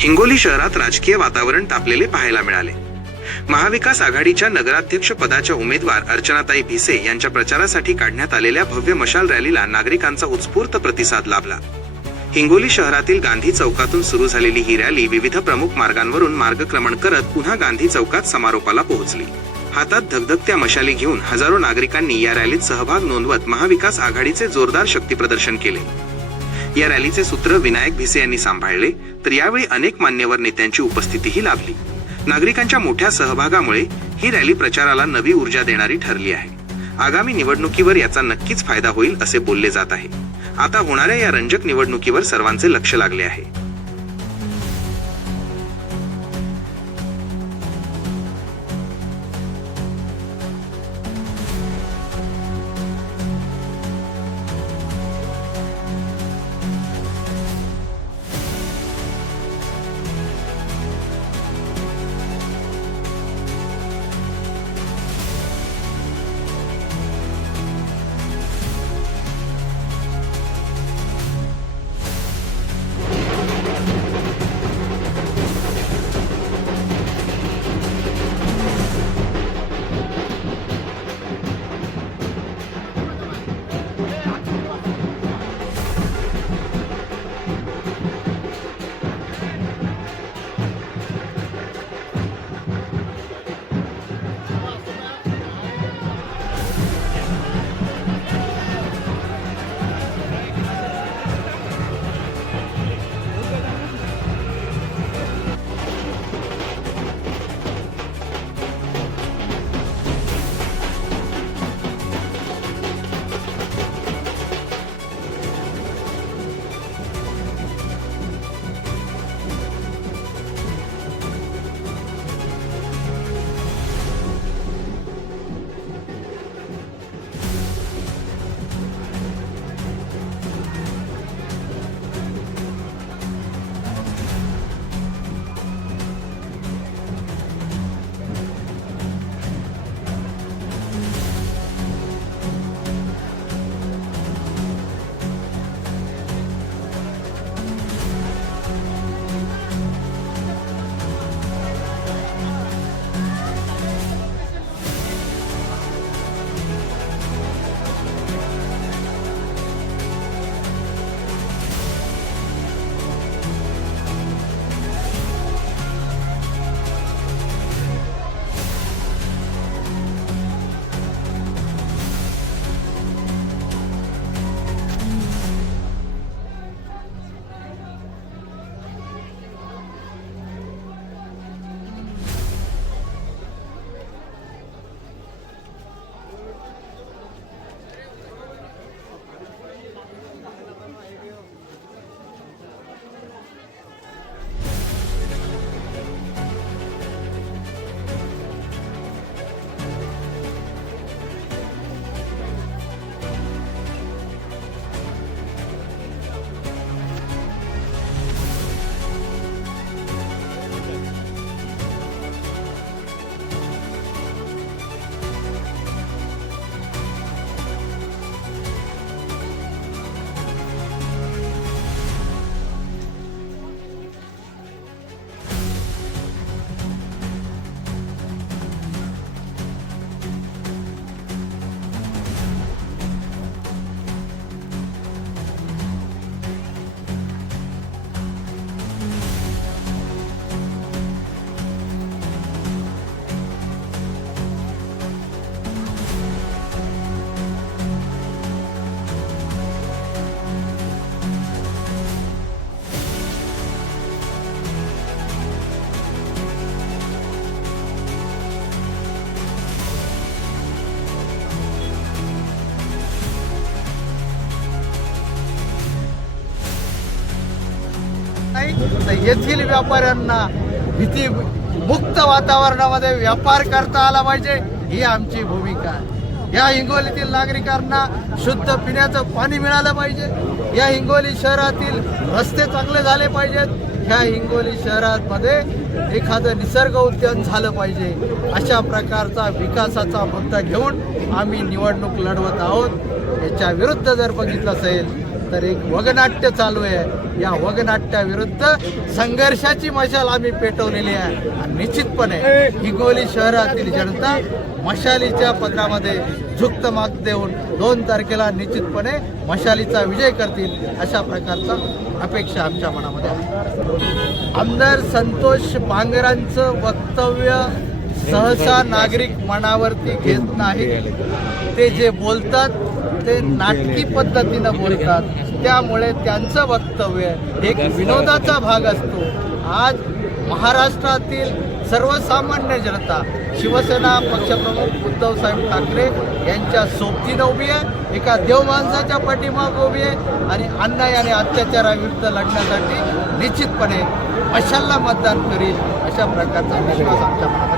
हिंगोली शहरात राजकीय वातावरण तापलेले पाहायला मिळाले। महाविकास आघाडीच्या नगराध्यक्ष पदाच्या उमेदवार अर्चनाताई भिसे यांच्या प्रचारासाठी काढण्यात आलेल्या भव्य मशाल रॅलीला नागरिकांचा उत्स्फूर्त प्रतिसाद लाभला। हिंगोली शहरातील गांधी चौकातून सुरू झालेली ही रॅली विविध प्रमुख मार्गांवरून मार्गक्रमण करत पुन्हा गांधी चौकात समारोपाला पोहोचली। हातात धगधगत्या मशाली घेऊन हजारो नागरिकांनी या रॅलीत सहभाग नोंदवत महाविकास आघाडीचे जोरदार शक्तीप्रदर्शन केले। या रॅलीचे सूत्र विनायक भिसे यांनी सांभाळले, तर यावेळी अनेक मान्यवर नेत्यांची उपस्थितीही लाभली। नागरिकांच्या मोठ्या सहभागामुळे ही रॅली प्रचाराला नवी ऊर्जा देणारी ठरली आहे। आगामी निवडणुकीवर याचा नक्कीच फायदा होईल असे बोलले जात आहे। आता होणाऱ्या या रंजक निवडणुकीवर सर्वांचे लक्ष लागले आहे। येथील व्यापाऱ्यांना भीती मुक्त वातावरणामध्ये व्यापार करता आला पाहिजे, ही आमची भूमिका आहे। या हिंगोलीतील नागरिकांना शुद्ध पिण्याचं पाणी मिळालं पाहिजे, या हिंगोली शहरातील रस्ते चांगले झाले पाहिजेत, ह्या हिंगोली शहरामध्ये एखादं निसर्ग उद्यान झालं पाहिजे। अशा प्रकारचा विकासाचा मुद्दा घेऊन आम्ही निवडणूक लढवत आहोत। याच्या विरुद्ध जर बघितलं असेल तर एक वगनाट्य चालू आहे. या वगनाट्याविरुद्ध संघर्षाची मशाल आम्ही पेटवलेली आहे आणि निश्चितपणे हिंगोली शहरातील जनता मशालीच्या पत्रामध्ये झुकत माग देऊन 2 तारखेला निश्चितपणे मशालीचा विजय करतील अशा प्रकारचा अपेक्षा आमच्या मनामध्ये आहे. आमदार संतोष बांगरांचं वक्तव्य सहसा नागरिक मनावरती घेत नाहीत. ते जे बोलतात ते नाटकी पद्धतीनं बोलतात. त्यामुळे त्यांचं वक्तव्य एक विनोदाचा भाग असतो. आज महाराष्ट्रातील सर्वसामान्य जनता शिवसेना पक्षप्रमुख उद्धवसाहेब ठाकरे यांच्या सोबतीनं उभी आहे, एका देवमाणसाच्या पाठीमागे उभी आहे आणि अन्याय आणि अत्याचाराविरुद्ध लढण्यासाठी निश्चितपणे मशालला मतदान करील अशा प्रकारचा विश्वास आमच्या मनात